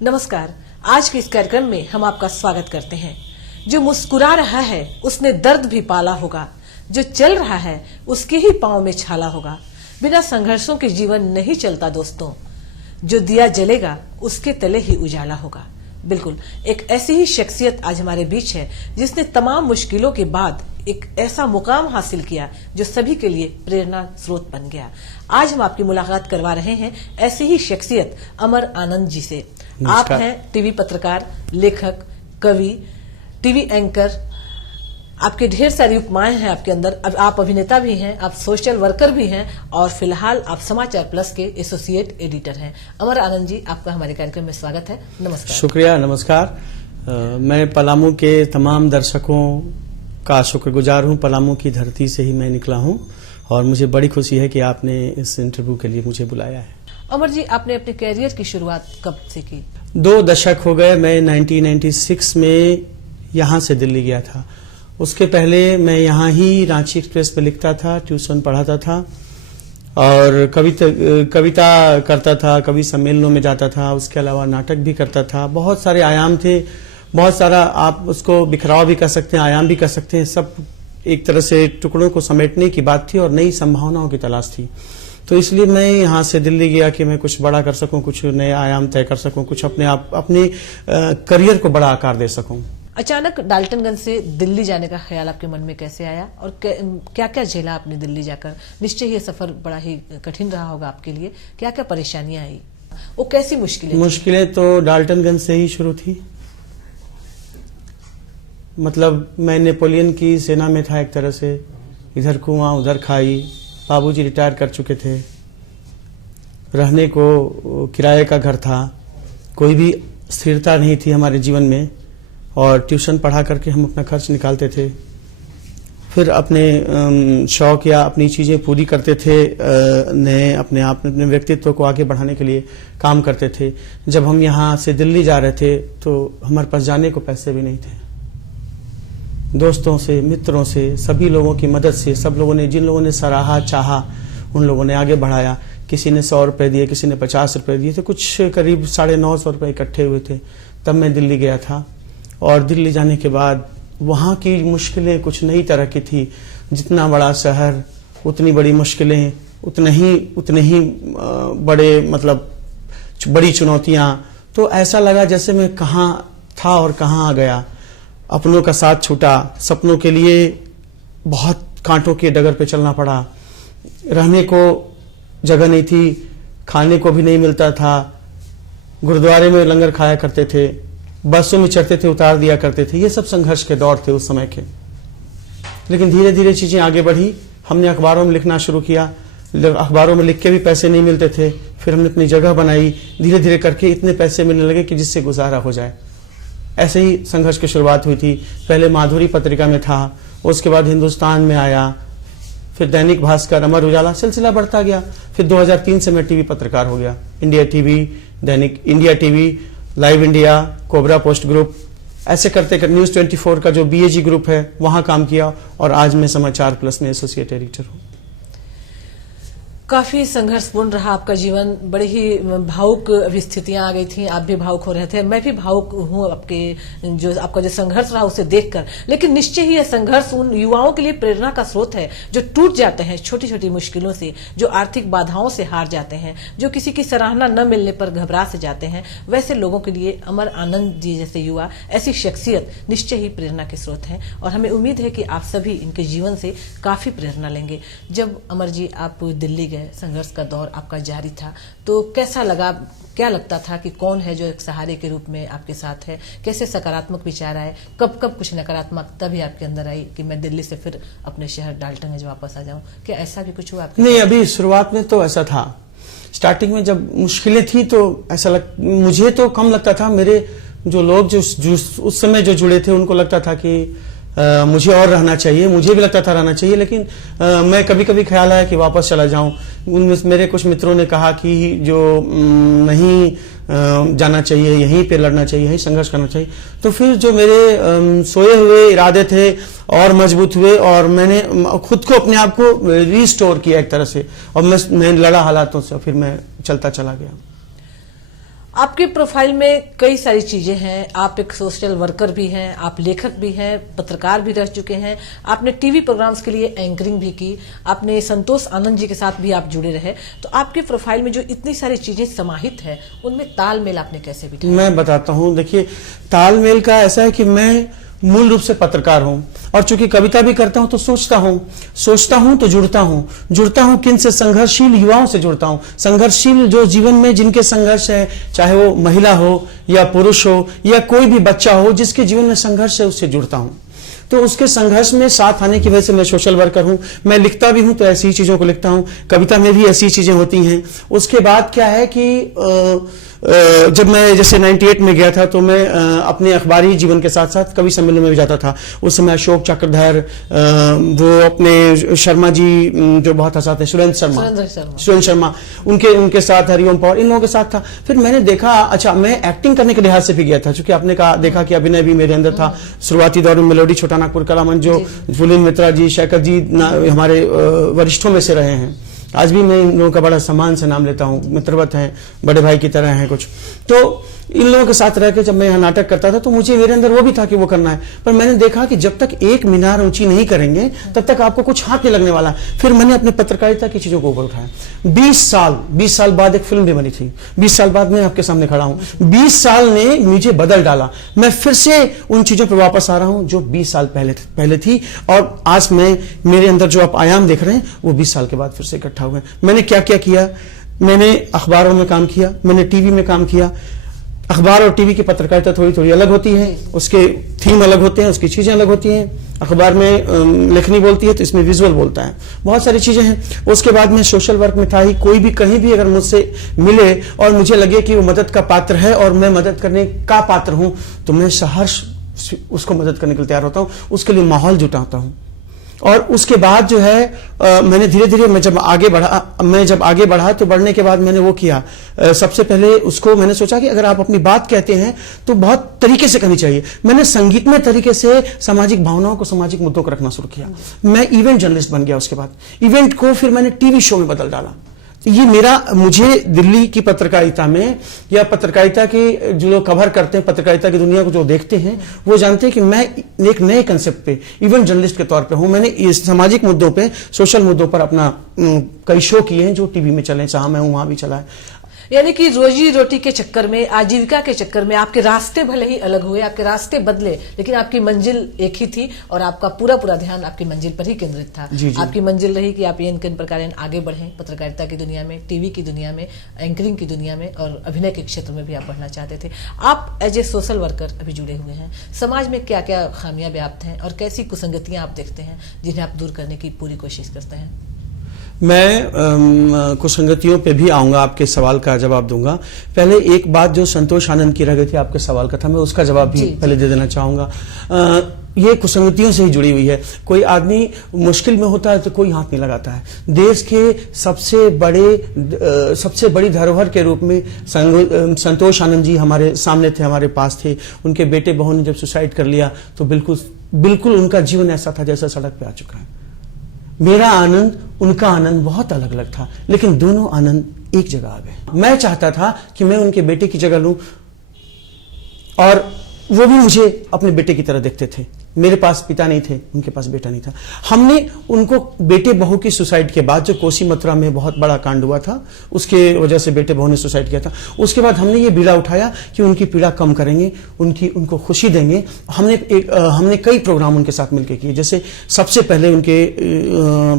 नमस्कार। आज के इस कार्यक्रम में हम आपका स्वागत करते हैं। जो मुस्कुरा रहा है उसने दर्द भी पाला होगा, जो चल रहा है उसके ही पांव में छाला होगा। बिना संघर्षों के जीवन नहीं चलता दोस्तों, जो दिया जलेगा उसके तले ही उजाला होगा। बिल्कुल एक ऐसी ही शख्सियत आज हमारे बीच है जिसने तमाम मुश्किलों के बाद एक ऐसा मुकाम हासिल किया जो सभी के लिए प्रेरणा स्रोत बन गया। आज हम आपकी मुलाकात करवा रहे हैं ऐसी ही शख्सियत अमर आनंद जी से। आप हैं टीवी पत्रकार, लेखक, कवि, टीवी एंकर, आपके ढेर सारी उपमाएं हैं आपके अंदर। अब आप अभिनेता भी हैं, आप सोशल वर्कर भी हैं और फिलहाल आप समाचार प्लस के एसोसिएट एडिटर हैं। अमर आनंद जी, आपका हमारे कार्यक्रम में स्वागत है। नमस्कार। शुक्रिया, नमस्कार। मैं पलामू के तमाम दर्शकों का शुक्रगुजार हूं। पलामू की धरती से ही मैं निकला हूं और मुझे बड़ी खुशी है कि आपने इस इंटरव्यू के लिए मुझे बुलाया है। अमर जी, आपने अपने कैरियर की शुरुआत कब से की? 2 दशक हो गए। मैं 1996 में यहाँ से दिल्ली गया था। उसके पहले मैं यहाँ ही रांची एक्सप्रेस पे लिखता था, ट्यूशन पढ़ाता था और कविता करता था, कवि सम्मेलनों में जाता था। उसके अलावा नाटक भी करता था। बहुत सारे आयाम थे, बहुत सारा, आप उसको बिखराव भी कर सकते हैं, आयाम भी कर सकते हैं। सब एक तरह से टुकड़ों को समेटने की बात थी और नई संभावनाओं की तलाश थी। तो इसलिए मैं यहाँ से दिल्ली गया कि मैं कुछ बड़ा कर सकूं, कुछ नए आयाम तय कर सकूं, कुछ अपने करियर को बड़ा आकार दे सकूं। अचानक डाल्टनगंज से दिल्ली जाने का ख्याल आपके मन में कैसे आया और क्या क्या झेला आपने दिल्ली जाकर? निश्चय ये सफर बड़ा ही कठिन रहा होगा आपके लिए। क्या क्या परेशानियां आई, वो कैसी मुश्किलें तो डाल्टनगंज से ही शुरू थी। मतलब मैं नेपोलियन की सेना में था एक तरह से। इधर कुआं उधर खाई। बाबूजी रिटायर कर चुके थे। रहने को किराए का घर था। कोई भी स्थिरता नहीं थी हमारे जीवन में और ट्यूशन पढ़ा करके हम अपना खर्च निकालते थे। फिर अपने शौक या अपनी चीजें पूरी करते थे। नए अपने आप अपने व्यक्तित्व को आगे बढ़ाने के लिए काम करते थे। जब हम यहाँ से दिल्ली जा रहे थे तो हमारे पास जाने को पैसे भी नहीं थे। दोस्तों से, मित्रों से, सभी लोगों की मदद से, सब लोगों ने, जिन लोगों ने सराहा, चाहा, उन लोगों ने आगे बढ़ाया। किसी ने 100 रुपए दिए, किसी ने 50 रुपए दिए थे। कुछ करीब 950 रुपए इकट्ठे हुए थे। तब मैं दिल्ली गया था और दिल्ली जाने के बाद वहाँ की मुश्किलें कुछ नई तरह की थी। जितना बड़ा शहर उतनी बड़ी मुश्किलें, उतने ही बड़े, मतलब बड़ी चुनौतियां। तो ऐसा लगा जैसे मैं कहाँ था और कहाँ आ गया। अपनों का साथ छूटा। सपनों के लिए बहुत कांटों के डगर पे चलना पड़ा। रहने को जगह नहीं थी, खाने को भी नहीं मिलता था। गुरुद्वारे में लंगर खाया करते थे, बसों में चढ़ते थे, उतार दिया करते थे। ये सब संघर्ष के दौर थे उस समय के। लेकिन धीरे धीरे चीजें आगे बढ़ी। हमने अखबारों में लिखना शुरू किया। अखबारों में लिख के भी पैसे नहीं मिलते थे। फिर हमने अपनी जगह बनाई। धीरे धीरे करके इतने पैसे मिलने लगे कि जिससे गुजारा हो जाए। ऐसे ही संघर्ष की शुरुआत हुई थी। पहले माधुरी पत्रिका में था, उसके बाद हिंदुस्तान में आया, फिर दैनिक भास्कर, अमर उजाला, सिलसिला बढ़ता गया। फिर 2003 से मैं टीवी पत्रकार हो गया। इंडिया टीवी, दैनिक India TV, live India, cobra post group, ऐसे करते कर न्यूज 24 का जो बीएजी ग्रुप है वहां काम किया और आज मैं समाचार प्लस में एसोसिएट एडिटर हूं। काफी संघर्षपूर्ण रहा आपका जीवन। बड़ी ही भावुक अभी स्थितियां आ गई थी। आप भी भावुक हो रहे थे, मैं भी भावुक हूं आपका जो संघर्ष रहा उसे देखकर। लेकिन निश्चय ही यह संघर्ष उन युवाओं के लिए प्रेरणा का स्रोत है जो टूट जाते हैं छोटी छोटी मुश्किलों से, जो आर्थिक बाधाओं से हार जाते हैं, जो किसी की सराहना न मिलने पर घबरा से जाते हैं। वैसे लोगों के लिए अमर आनंद जी जैसे युवा, ऐसी शख्सियत निश्चय ही प्रेरणा के स्रोत है और हमें उम्मीद है कि आप सभी इनके जीवन से काफी प्रेरणा लेंगे। जब अमर जी आप दिल्ली गए, संघर्ष का दौर आपका जारी था, तो कैसा लगा? क्या लगता था कि कौन है जो एक सहारे के रूप में आपके साथ है? कैसे सकारात्मक विचार आए? कब कब कुछ नकारात्मकता भी आपके अंदर आई कि मैं दिल्ली से फिर अपने शहर डाल्टनगंज वापस आ जाऊं? क्या ऐसा भी कुछ हुआ आपके? नहीं, अभी शुरुआत में तो ऐसा था। स्टार्टिंग में जब मुश्किलें थी तो ऐसा मुझे तो कम लगता था। मेरे जो लोग जो उस समय जो जुड़े थे उनको लगता था कि मुझे और रहना चाहिए। मुझे भी लगता था रहना चाहिए, लेकिन मैं कभी कभी ख्याल आया कि वापस चला जाऊं। उनमें मेरे कुछ मित्रों ने कहा कि जो नहीं जाना चाहिए, यहीं पे लड़ना चाहिए, यहीं संघर्ष करना चाहिए। तो फिर जो मेरे सोए हुए इरादे थे और मजबूत हुए और मैंने खुद को, अपने आप को रिस्टोर किया एक तरह से और मैं लड़ा हालातों से, फिर मैं चलता चला गया। आपके प्रोफाइल में कई सारी चीजें हैं। आप एक सोशल वर्कर भी हैं, आप लेखक भी हैं, पत्रकार भी रह चुके हैं, आपने टीवी प्रोग्राम्स के लिए एंकरिंग भी की, आपने संतोष आनंद जी के साथ भी आप जुड़े रहे। तो आपके प्रोफाइल में जो इतनी सारी चीजें समाहित है, उनमें तालमेल आपने कैसे बिठाया? मैं बताता हूँ। देखिए, तालमेल का ऐसा है कि मैं मूल रूप से पत्रकार हूं, और चूंकि कविता भी करता हूं तो सोचता हूं तो जुड़ता हूं किन से? संघर्षशील युवाओं से जुड़ता हूं। संघर्षशील जो जीवन में जिनके संघर्ष है, चाहे वो महिला हो या पुरुष हो या कोई भी बच्चा हो, जिसके जीवन में संघर्ष है, उससे जुड़ता हूं। तो उसके संघर्ष में साथ आने की वजह से मैं सोशल वर्कर हूं। मैं लिखता भी हूं तो ऐसी ही चीजों को लिखता हूं, कविता में भी ऐसी चीजें होती हैं। उसके बाद क्या है कि जब मैं जैसे 98 में गया था तो मैं अपने अखबारी जीवन के साथ साथ कवि सम्मेलन में भी जाता था। उस समय अशोक चक्रधर, वो अपने शर्मा जी जो बहुत हंसाते हैं, सुरेंद्र शर्मा, उनके साथ, हरिओम पवार, इन लोगों के साथ था। फिर मैंने देखा, अच्छा, मैं एक्टिंग करने के लिहाज से भी गया था, क्योंकि आपने कहा देखा कि अभिनय भी मेरे अंदर था। शुरुआती दौर में मेलोडी, छोटा नागपुर कला मंच, जो फुलिन मित्रा जी, शैकत जी हमारे वरिष्ठों में से रहे हैं। आज भी मैं इन लोगों का बड़ा सम्मान से नाम लेता हूं, मित्रवत हैं, बड़े भाई की तरह हैं कुछ। तो इन लोगों के साथ रह के जब मैं यहाँ नाटक करता था तो मुझे, मेरे अंदर वो भी था कि वो करना है, पर मैंने देखा कि जब तक एक मीनार ऊंची नहीं करेंगे तब तक आपको कुछ हाथ नहीं लगने वाला। फिर मैंने अपने पत्रकारिता की चीजों को ऊपर उठाया। 20 साल बाद एक फिल्म भी बनी थी। 20 साल बाद मैं आपके सामने खड़ा हूं। 20 साल ने मुझे बदल डाला। मैं फिर से उन चीजों पर वापस आ रहा हूं जो 20 साल पहले थी, और आज मैं, मेरे अंदर जो आप आयाम देख रहे हैं वो 20 साल के बाद फिर से इकट्ठा हुए। मैंने क्या क्या किया? मैंने अखबारों में काम किया, मैंने टीवी में काम किया। अखबार और टीवी की पत्रकारिता थोड़ी थोड़ी अलग होती है, उसके थीम अलग होते हैं, उसकी चीजें अलग होती हैं। अखबार में लेखनी बोलती है तो इसमें विजुअल बोलता है, बहुत सारी चीजें हैं। उसके बाद में सोशल वर्क में था ही। कोई भी कहीं भी अगर मुझसे मिले और मुझे लगे कि वो मदद का पात्र है और मैं मदद करने का पात्र हूं, तो मैं सहर्ष उसको मदद करने के लिए तैयार होता हूं, उसके लिए माहौल जुटाता हूं। और उसके बाद जो है मैंने धीरे धीरे, मैं जब आगे बढ़ा तो बढ़ने के बाद मैंने वो किया। सबसे पहले उसको मैंने सोचा कि अगर आप अपनी बात कहते हैं तो बहुत तरीके से कहनी चाहिए। मैंने संगीतमय तरीके से सामाजिक भावनाओं को, सामाजिक मुद्दों को रखना शुरू किया। मैं इवेंट जर्नलिस्ट बन गया। उसके बाद इवेंट को फिर मैंने टीवी शो में बदल डाला। ये मुझे दिल्ली की पत्रकारिता में, या पत्रकारिता के जो लोग कवर करते हैं, पत्रकारिता की दुनिया को जो देखते हैं, वो जानते हैं कि मैं एक नए कंसेप्ट पे इवेंट जर्नलिस्ट के तौर पे हूं। मैंने इस सामाजिक मुद्दों पे, सोशल मुद्दों पर अपना कई शो किए हैं जो टीवी में चले, जहां मैं हूं वहां भी चला है। यानी कि रोजी रोटी के चक्कर में, आजीविका के चक्कर में आपके रास्ते भले ही अलग हुए, आपके रास्ते बदले, लेकिन आपकी मंजिल एक ही थी और आपका पूरा ध्यान आपकी मंजिल पर ही केंद्रित था। जी जी। आपकी मंजिल रही कि आप इन प्रकार आगे बढ़ें, पत्रकारिता की दुनिया में, टीवी की दुनिया में, एंकरिंग की दुनिया में, और अभिनय के क्षेत्र में भी आप बढ़ना चाहते थे। आप एज ए सोशल वर्कर अभी जुड़े हुए हैं। समाज में क्या क्या खामियां व्याप्त हैं और कैसी कुसंगतियां आप देखते हैं जिन्हें आप दूर करने की पूरी कोशिश करते हैं? मैं कुसंगतियों पे भी आऊंगा, आपके सवाल का जवाब दूंगा। पहले एक बात जो संतोष आनंद की रह गई थी आपके सवाल का था, मैं उसका जवाब भी पहले दे देना चाहूंगा। ये कुसंगतियों से ही जुड़ी हुई है। कोई आदमी मुश्किल में होता है तो कोई हाथ नहीं लगाता है। देश के सबसे बड़ी धरोहर के रूप में संतोष आनंद जी हमारे सामने थे, हमारे पास थे। उनके बेटे बहू ने जब सुसाइड कर लिया तो बिल्कुल उनका जीवन ऐसा था जैसा सड़क पे आ चुका है। मेरा आनंद, उनका आनंद बहुत अलग अलग था, लेकिन दोनों आनंद एक जगह आ गए। मैं चाहता था कि मैं उनके बेटे की जगह लूं, और वो भी मुझे अपने बेटे की तरह देखते थे। मेरे पास पिता नहीं थे, उनके पास बेटा नहीं था। हमने उनको, बेटे बहू की सुसाइड के बाद जो कोसी मथुरा में बहुत बड़ा कांड हुआ था, उसके वजह से बेटे बहू ने सुसाइड किया था, उसके बाद हमने ये बीड़ा उठाया कि उनकी पीड़ा कम करेंगे, उनको खुशी देंगे। हमने कई प्रोग्राम उनके साथ मिलकर किए। जैसे सबसे पहले उनके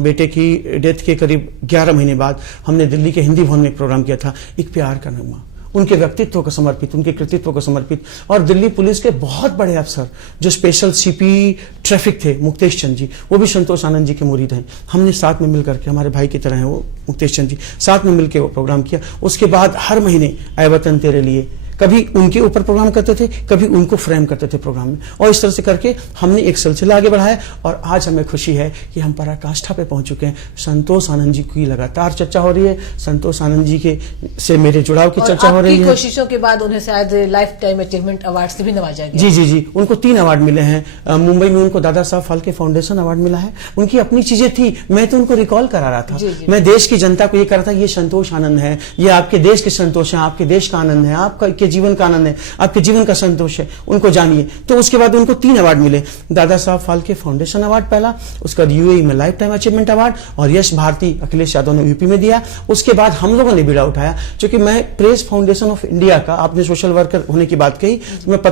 बेटे की डेथ के करीब 11 महीने बाद हमने दिल्ली के हिंदी भवन में एक प्रोग्राम किया था, एक प्यार का नगमा, उनके व्यक्तित्व को समर्पित, उनके कृतित्व को समर्पित। और दिल्ली पुलिस के बहुत बड़े अफसर जो स्पेशल सीपी ट्रैफिक थे, मुक्तेश चंद जी, वो भी संतोष आनंद जी के मुरीद हैं। हमने साथ में मिलकर के, हमारे भाई की तरह हैं वो मुक्तेश चंद जी, साथ में मिलकर वो प्रोग्राम किया। उसके बाद हर महीने आए वतन तेरे लिए कभी उनके ऊपर प्रोग्राम करते थे, कभी उनको फ्रेम करते थे प्रोग्राम में, और इस तरह से करके हमने एक सिलसिला आगे बढ़ाया। और आज हमें खुशी है कि हम पराकाष्ठा पे पहुंच चुके हैं। संतोष आनंद जी की लगातार चर्चा हो रही है, संतोष आनंद जी के से मेरे जुड़ाव की चर्चा हो रही है। कोशिशों के बाद उन्हें शायद लाइफ टाइम अचीवमेंट अवार्ड से भी नवाजा गया। जी जी जी, उनको 3 अवार्ड मिले हैं। मुंबई में उनको दादा साहब फाल्के फाउंडेशन अवार्ड मिला है। उनकी अपनी चीजें थी, मैं तो उनको रिकॉल करा रहा था। मैं देश की जनता को ये कह रहा था, ये संतोष आनंद है, ये आपके देश के संतोष है, आपके देश का आनंद है, आपके जीवन का आनंद है, आपके जीवन का संतोष है, उनको जानिए। तो उसके बाद उनको 3 अवार्ड मिले, दादा साहब फाल्के फाउंडेशन अवार्ड पहला, उसका यूएई में लाइफ टाइम अचीवमेंट अवार्ड, और यश भारती अखिलेश यादव ने यूपी में दिया। उसके बाद हम लोगों ने बीड़ा उठाया, क्योंकि मैं प्रेस फाउंडेशन ऑफ इंडिया का, आपने सोशल वर्कर होने की बात कही, तो मैं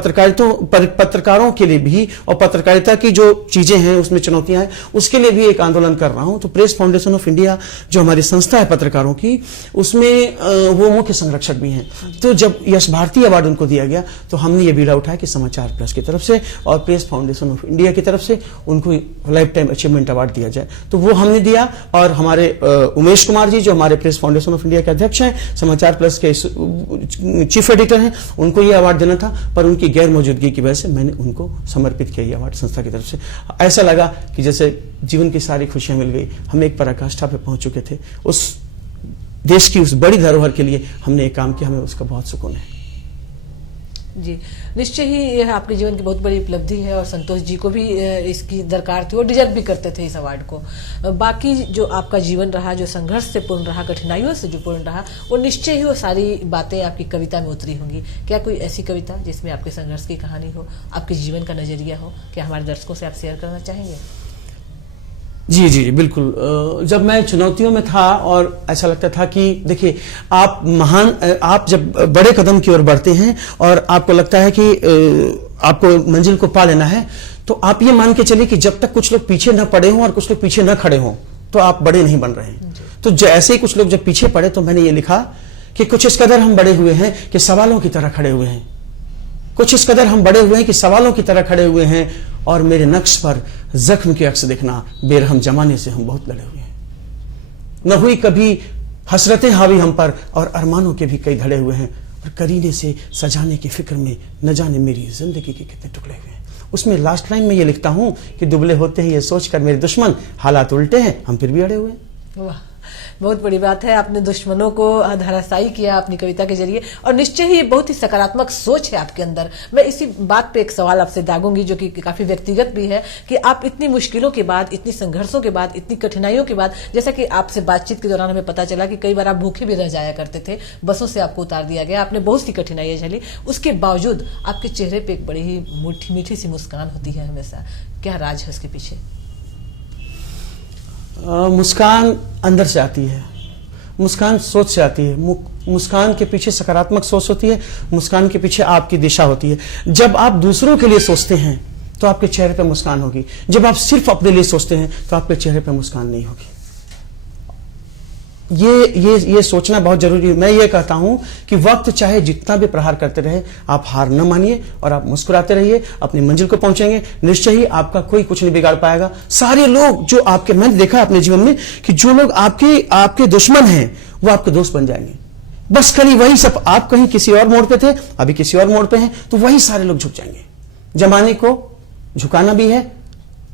पत्रकारों के लिए भी, और पत्रकारिता की जो चीजें हैं उसमें चुनौतियां हैं, उसके लिए भी एक आंदोलन कर रहा हूं। तो प्रेस फाउंडेशन ऑफ इंडिया जो हमारी संस्था है पत्रकारों की, उसमें वो मुख्य संरक्षक भी हैं। तो जब यश भारती अवार्ड उनको दिया गया, तो हमने ये बीड़ा उठाया कि समाचार प्लस की तरफ से और प्रेस फाउंडेशन ऑफ इंडिया की तरफ से उनको लाइफ टाइम अचीवमेंट अवार्ड दिया जाए। तो वो हमने दिया, और हमारे उमेश कुमार जी जो हमारे प्रेस फाउंडेशन ऑफ इंडिया के अध्यक्ष हैं, समाचार प्लस के चीफ एडिटर हैं, उनको ये अवार्ड देना था, पर उनकी गैर मौजूदगी की वजह से मैंने उनको समर्पित किया ये अवार्ड संस्था की तरफ से। ऐसा लगा कि जैसे जीवन की सारी खुशियां मिल गई, हम एक पराकाष्ठा पे पहुंच चुके थे। उस देश की उस बड़ी धरोहर के लिए हमने एक काम किया, हमें उसका बहुत सुकून है। जी, निश्चय ही यह आपके जीवन की बहुत बड़ी उपलब्धि है, और संतोष जी को भी इसकी दरकार थी, वो डिजर्व भी करते थे इस अवार्ड को। बाकी जो आपका जीवन रहा, जो संघर्ष से पूर्ण रहा, कठिनाइयों से जो पूर्ण रहा, वो निश्चय ही वो सारी बातें आपकी कविता में उतरी होंगी। क्या कोई ऐसी कविता जिसमें आपके संघर्ष की कहानी हो, आपके जीवन का नजरिया हो, क्या हमारे दर्शकों से आप शेयर करना चाहेंगे? जी जी बिल्कुल। जब मैं चुनौतियों में था और ऐसा लगता था कि देखिए, आप जब बड़े कदम की ओर बढ़ते हैं और आपको लगता है कि आपको मंजिल को पा लेना है, तो आप ये मान के चलिए कि जब तक कुछ लोग पीछे न पड़े हों और कुछ लोग पीछे न खड़े हों, तो आप बड़े नहीं बन रहे हैं। तो जैसे ही कुछ लोग जब पीछे पड़े, तो मैंने ये लिखा कि कुछ इस कदर हम बड़े हुए हैं कि सवालों की तरह खड़े हुए हैं, कुछ इस कदर हम बड़े हुए हैं कि सवालों की तरह खड़े हुए हैं, और मेरे नक्श पर जख्म के अक्स देखना, बेरहम जमाने से हम बहुत लड़े हुए हैं। न हुई कभी हसरतें हावी हम पर, और अरमानों के भी कई धड़े हुए हैं, और करीने से सजाने की फिक्र में न जाने मेरी जिंदगी के कितने टुकड़े हुए हैं। उसमें लास्ट लाइन में ये लिखता हूं कि दुबले होते हैं ये सोचकर मेरे दुश्मन, हालात उल्टे हैं हम फिर भी अड़े हुए हैं। वाह, बहुत बड़ी बात है। आपने दुश्मनों को धराशायी किया अपनी कविता के जरिए, और निश्चय ही बहुत ही सकारात्मक सोच है आपके अंदर। मैं इसी बात पे एक सवाल आपसे दागूंगी, जो कि काफी व्यक्तिगत भी है, कि आप इतनी मुश्किलों के बाद, इतनी संघर्षों के बाद, इतनी कठिनाइयों के बाद, जैसा कि आपसे बातचीत के दौरान हमें पता चला कि कई बार आप भूखे भी रह जाया करते थे, बसों से आपको उतार दिया गया, आपने बहुत सी कठिनाइयां झेली, उसके बावजूद आपके चेहरे पे एक बड़ी ही मीठी मीठी सी मुस्कान होती है हमेशा। क्या राज है उसके पीछे? मुस्कान अंदर से आती है, मुस्कान सोच से आती है, मुस्कान के पीछे सकारात्मक सोच होती है, मुस्कान के पीछे आपकी दिशा होती है। जब आप दूसरों के लिए सोचते हैं तो आपके चेहरे पे मुस्कान होगी, जब आप सिर्फ अपने लिए सोचते हैं तो आपके चेहरे पे मुस्कान नहीं होगी। ये सोचना बहुत जरूरी है। मैं ये कहता हूं कि वक्त चाहे जितना भी प्रहार करते रहे, आप हार न मानिए और आप मुस्कुराते रहिए, अपनी मंजिल को पहुंचेंगे। निश्चय ही आपका कोई कुछ नहीं बिगाड़ पाएगा। सारे लोग जो आपके, मैंने देखा अपने जीवन में कि जो लोग आपके दुश्मन हैं, वो आपके दोस्त बन जाएंगे। बस कहीं वही सब, आप कहीं किसी और मोड़ पे थे, अभी किसी और मोड़ पे हैं, तो वही सारे लोग झुक जाएंगे। जमाने को झुकाना भी है,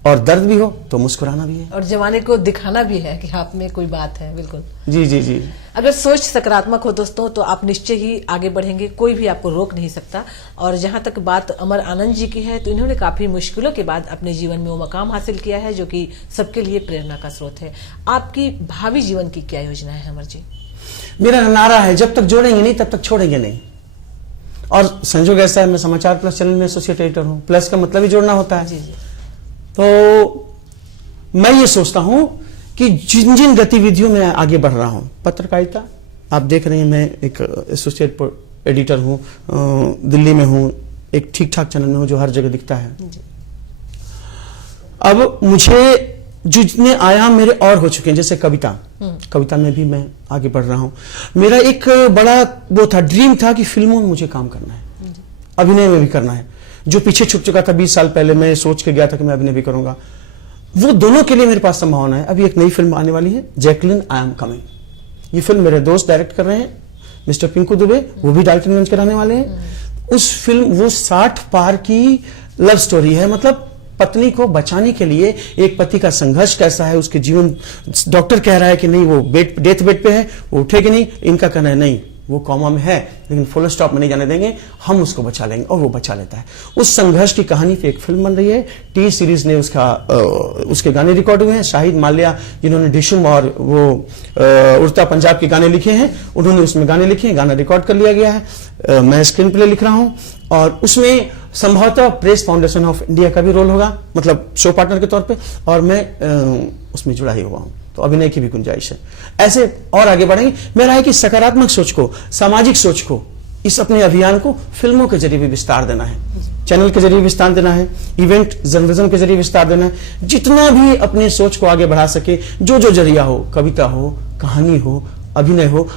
और दर्द भी हो तो मुस्कुराना भी है, और जमाने को दिखाना भी है कि आप में कोई बात है। बिल्कुल, जी जी जी। अगर सोच सकारात्मक हो दोस्तों, तो आप निश्चय ही आगे बढ़ेंगे, कोई भी आपको रोक नहीं सकता। और जहां तक बात अमर आनंद जी की है, तो इन्होंने काफी मुश्किलों के बाद अपने जीवन में वो मकाम हासिल किया है, जो कि सबके लिए प्रेरणा का स्रोत है। आपकी भावी जीवन की क्या योजना है अमर जी? मेरा नारा है, जब तक जोड़ेंगे नहीं तब तक छोड़ेंगे नहीं। और संजोग ऐसा है, मैं समाचार प्लस चैनल में एसोसिएट एडिटर हूं। प्लस का मतलब ही जोड़ना होता है। जी जी। तो मैं ये सोचता हूं कि जिन जिन गतिविधियों में आगे बढ़ रहा हूं, पत्रकारिता आप देख रहे हैं, मैं एक एसोसिएट एडिटर हूं, दिल्ली में हूं, एक ठीक ठाक चैनल में हूं जो हर जगह दिखता है। अब मुझे जितने आयाम मेरे और हो चुके हैं, जैसे कविता में भी मैं आगे बढ़ रहा हूं। मेरा एक बड़ा वो था, ड्रीम था कि फिल्मों में मुझे काम करना है, अभिनय में भी करना है। जो पीछे छुप चुका था 20 साल पहले, मैं सोच के गया था कि मैं अभिनय भी करूंगा, वो दोनों के लिए मेरे पास संभावना है। अभी एक नई फिल्म आने वाली है, जैकलिन आई एम कमिंग। ये फिल्म मेरे दोस्त डायरेक्ट कर रहे हैं, मिस्टर पिंकू दुबे, वो भी डाल्टनगंज के रहने वाले हैं। उस फिल्म वो 60 पार की लव स्टोरी है, मतलब पत्नी को बचाने के लिए एक पति का संघर्ष कैसा है, उसके जीवन। डॉक्टर कह रहा है कि नहीं वो डेथ बेड पे है, वो उठेगी नहीं। इनका कहना है नहीं, वो कॉमा में है लेकिन फुल स्टॉप में नहीं जाने देंगे, हम उसको बचा लेंगे, और वो बचा लेता है। उस संघर्ष की कहानी पे एक फिल्म बन रही है। टी सीरीज ने उसके गाने रिकॉर्ड हुए हैं। शाहिद माल्या जिन्होंने डिशुम और वो उड़ता पंजाब के गाने लिखे हैं, उन्होंने उसमें गाने लिखे हैं, गाना रिकॉर्ड कर लिया गया है। मैं स्क्रीन प्ले लिख रहा हूं और उसमें संभवतः प्रेस फाउंडेशन ऑफ इंडिया का भी रोल होगा, मतलब शो पार्टनर के तौर पे, और मैं उसमें जुड़ा ही हुआ हूं, तो अभिनय की भी गुंजाइश है। ऐसे और आगे बढ़ेंगे। मेरा है कि सकारात्मक सोच को, सामाजिक सोच को, इस अपने अभियान को फिल्मों के जरिए भी विस्तार देना है, चैनल के जरिए विस्तार देना है, इवेंट जर्नलिज्म के जरिए विस्तार देना है। जितना भी अपनी सोच को आगे बढ़ा सके, जो जरिया हो, कविता हो, कहानी हो, अभिनय हो,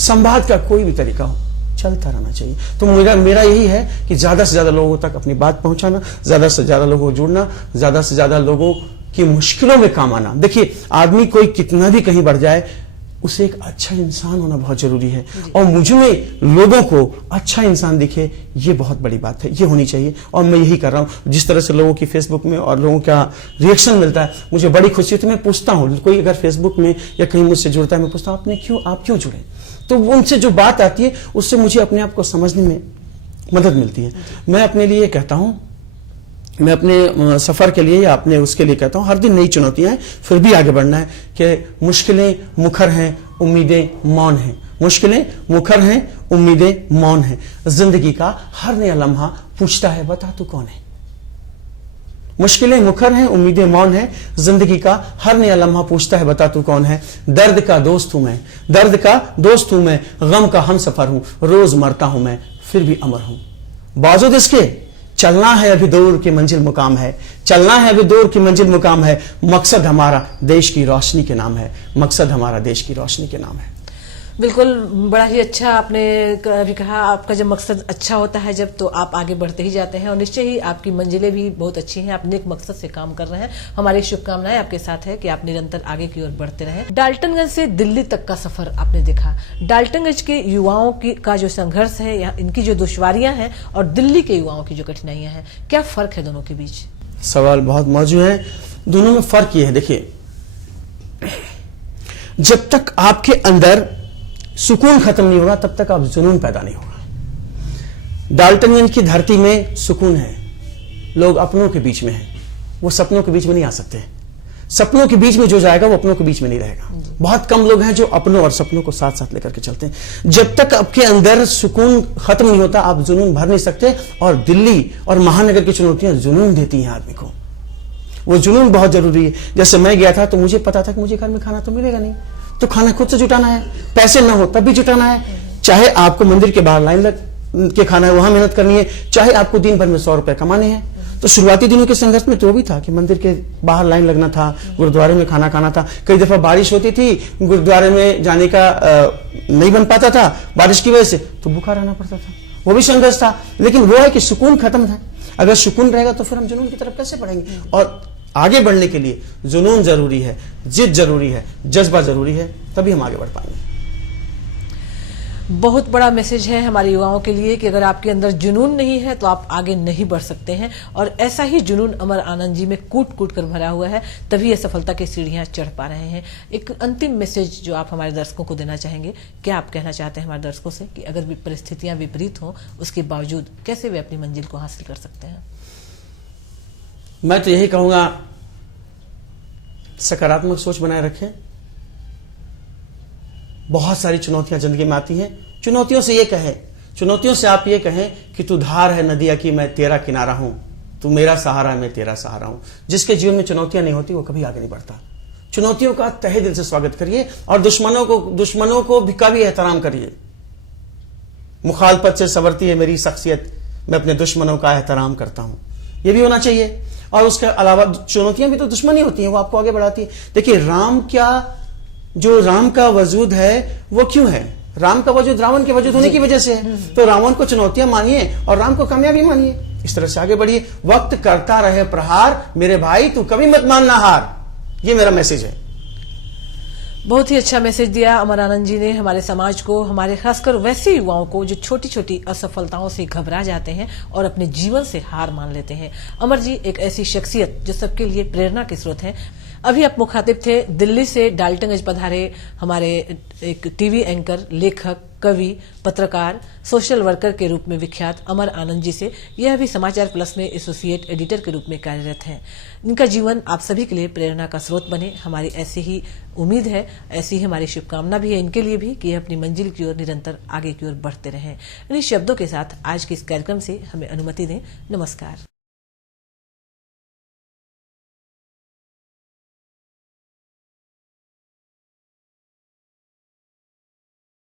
संवाद का कोई भी तरीका हो, चलता रहना चाहिए। तो मेरा यही है कि ज्यादा से ज्यादा लोगों तक अपनी बात पहुंचाना, ज्यादा से ज्यादा लोगों को जुड़ना, ज्यादा से ज्यादा लोगों की मुश्किलों में काम आना। देखिए, आदमी कोई कितना भी कहीं बढ़ जाए, उसे एक अच्छा इंसान होना बहुत जरूरी है, और मुझ में लोगों को अच्छा इंसान दिखे, ये बहुत बड़ी बात है, ये होनी चाहिए। और मैं यही कर रहा हूं। जिस तरह से लोगों की फेसबुक में और लोगों का रिएक्शन मिलता है, मुझे बड़ी खुशी होती है। मैं पूछता हूं, कोई अगर फेसबुक में या कहीं मुझसे जुड़ता है, मैं पूछता हूं आप क्यों जुड़े, तो उनसे जो बात आती है उससे मुझे अपने आप को समझने में मदद मिलती है। मैं अपने लिए कहता हूं, मैं अपने सफर के लिए या अपने उसके लिए कहता हूं, हर दिन नई चुनौतियां हैं, फिर भी आगे बढ़ना है। कि मुश्किलें मुखर हैं, उम्मीदें मौन हैं। मुश्किलें मुखर हैं, उम्मीदें मौन हैं। जिंदगी का हर नया लम्हा पूछता है, बता तू कौन है। मुश्किलें मुखर हैं, उम्मीदें मौन हैं। जिंदगी का हर नया लम्हा पूछता है, बता तू कौन है। दर्द का दोस्त हूं मैं, दर्द का दोस्त हूं मैं, गम का हम सफर हूं, रोज मरता हूं मैं, फिर भी अमर हूं। बावजूद इसके चलना है अभी दूर की मंजिल मुकाम है, चलना है अभी दूर की मंजिल मुकाम है। मकसद हमारा देश की रोशनी के नाम है, मकसद हमारा देश की रोशनी के नाम है। बिल्कुल, बड़ा ही अच्छा आपने अभी कहा। आपका जब मकसद अच्छा होता है जब, तो आप आगे बढ़ते ही जाते हैं, और निश्चय ही आपकी मंजिलें भी बहुत अच्छी हैं। आप नेक मकसद से काम कर रहे हैं। हमारी शुभकामनाएं आपके साथ है कि आप निरंतर आगे की ओर बढ़ते रहें। डाल्टनगंज से दिल्ली तक का सफर आपने देखा। डाल्टनगंज के युवाओं का जो संघर्ष है, या इनकी जो दुश्वारियां हैं, और दिल्ली के युवाओं की जो कठिनाइयां हैं, क्या फर्क है दोनों के बीच? सवाल बहुत मौजूद है। दोनों में फर्क ये है, देखिए, जब तक आपके अंदर सुकून खत्म नहीं होगा तब तक आप जुनून पैदा नहीं होगा। डाल्टनगंज की धरती में सुकून है, लोग अपनों के बीच में हैं, वो सपनों के बीच में नहीं आ सकते। सपनों के बीच में जो जाएगा वो अपनों के बीच में नहीं रहेगा। बहुत कम लोग हैं जो अपनों और सपनों को साथ साथ लेकर के चलते हैं। जब तक आपके अंदर सुकून खत्म नहीं होता, आप जुनून भर नहीं सकते। और दिल्ली और महानगर की चुनौतियां जुनून देती हैं आदमी को। वो जुनून बहुत जरूरी है। जैसे मैं गया था तो मुझे पता था कि मुझे घर में खाना तो मिलेगा नहीं, तो खाना खुद से जुटाना है, पैसे ना हो तब भी जुटाना है। चाहे आपको मंदिर के बाहर लाइन लग के खाना है, वहां मेहनत करनी है, चाहे आपको दिन भर में 100 रुपए कमाने हैं। तो शुरुआती दिनों के संघर्ष में तो भी था कि मंदिर के बाहर लाइन लगना था, गुरुद्वारे में खाना खाना था। कई दफा बारिश होती थी, गुरुद्वारे में जाने का नहीं बन पाता था बारिश की वजह से, तो भूखा रहना पड़ता था। वो भी संघर्ष था। लेकिन वो है कि सुकून खत्म था। अगर सुकून रहेगा तो फिर हम जुनून की तरफ कैसे बढ़ेंगे? और आगे बढ़ने के लिए जुनून जरूरी है, जिद जरूरी है, जज्बा जरूरी है, तभी हम आगे बढ़ पाएंगे। बहुत बड़ा मैसेज है हमारे युवाओं के लिए कि अगर आपके अंदर जुनून नहीं है तो आप आगे नहीं बढ़ सकते हैं। और ऐसा ही जुनून अमर आनंद जी में कूट कूट कर भरा हुआ है, तभी ये सफलता की सीढ़ियां चढ़ पा रहे हैं। एक अंतिम मैसेज जो आप हमारे दर्शकों को देना चाहेंगे, क्या आप कहना चाहते हैं हमारे दर्शकों से कि अगर परिस्थितियां विपरीत हों उसके बावजूद कैसे वे अपनी मंजिल को हासिल कर सकते हैं? मैं तो यही कहूंगा, सकारात्मक सोच बनाए रखें। बहुत सारी चुनौतियां जिंदगी में आती हैं। चुनौतियों से आप ये कहें कि तू धार है नदिया की, मैं तेरा किनारा हूं, तू मेरा सहारा है, मैं तेरा सहारा हूं। जिसके जीवन में चुनौतियां नहीं होती वो कभी आगे नहीं बढ़ता। चुनौतियों का तहे दिल से स्वागत करिए और दुश्मनों को भी का भी एहतराम करिए। मुखालफत से संवरती है मेरी शख्सियत, मैं अपने दुश्मनों का एहतराम करता हूं, यह भी होना चाहिए। और उसके अलावा चुनौतियां भी तो दुश्मनी होती हैं, वो आपको आगे बढ़ाती है। देखिए, राम का वजूद है वो क्यों है? राम का वजूद रावण के वजूद होने की वजह से है। तो रावण को चुनौतियां मानिए और राम को कामयाबी मानिए। इस तरह से आगे बढ़िए। वक्त करता रहे प्रहार, मेरे भाई तू कभी मत मानना हार। ये मेरा मैसेज है। बहुत ही अच्छा मैसेज दिया अमर आनंद जी ने हमारे समाज को, हमारे खासकर वैसे युवाओं को जो छोटी छोटी असफलताओं से घबरा जाते हैं और अपने जीवन से हार मान लेते हैं। अमर जी एक ऐसी शख्सियत जो सबके लिए प्रेरणा के स्रोत हैं। अभी आप मुखातिब थे दिल्ली से डाल्टनगंज पधारे हमारे एक टीवी एंकर, लेखक, कवि, पत्रकार, सोशल वर्कर के रूप में विख्यात अमर आनंद जी से। यह भी समाचार प्लस में एसोसिएट एडिटर के रूप में कार्यरत हैं। इनका जीवन आप सभी के लिए प्रेरणा का स्रोत बने, हमारी ऐसी ही उम्मीद है, ऐसी ही हमारी शुभकामना भी है इनके लिए भी कि अपनी मंजिल की ओर निरंतर आगे की ओर बढ़ते रहें। इन्हीं शब्दों के साथ आज के इस कार्यक्रम से हमें अनुमति दें। नमस्कार।